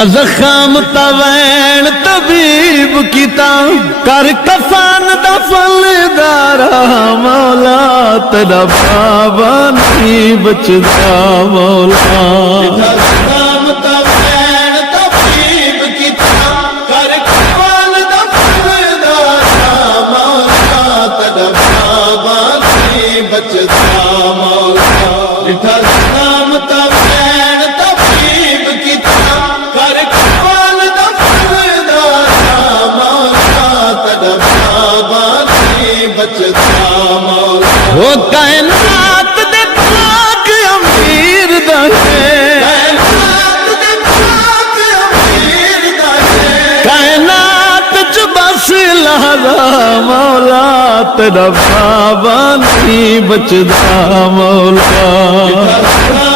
जख्म तवैन तबीब किता कर कफन दा फलदारा मौला तेरा बाबा नहीं बचदा मौला। जख्म तवैन तबीब किता कर कफन दा फलदारा मौला तेरा बाबा नहीं बचदा मौला। जख्म तवैन तबीब किता वो कायनात दे पाक अमीर कायनात च बस लहरा मौला तेरा बाबा नहीं बचदा मौला।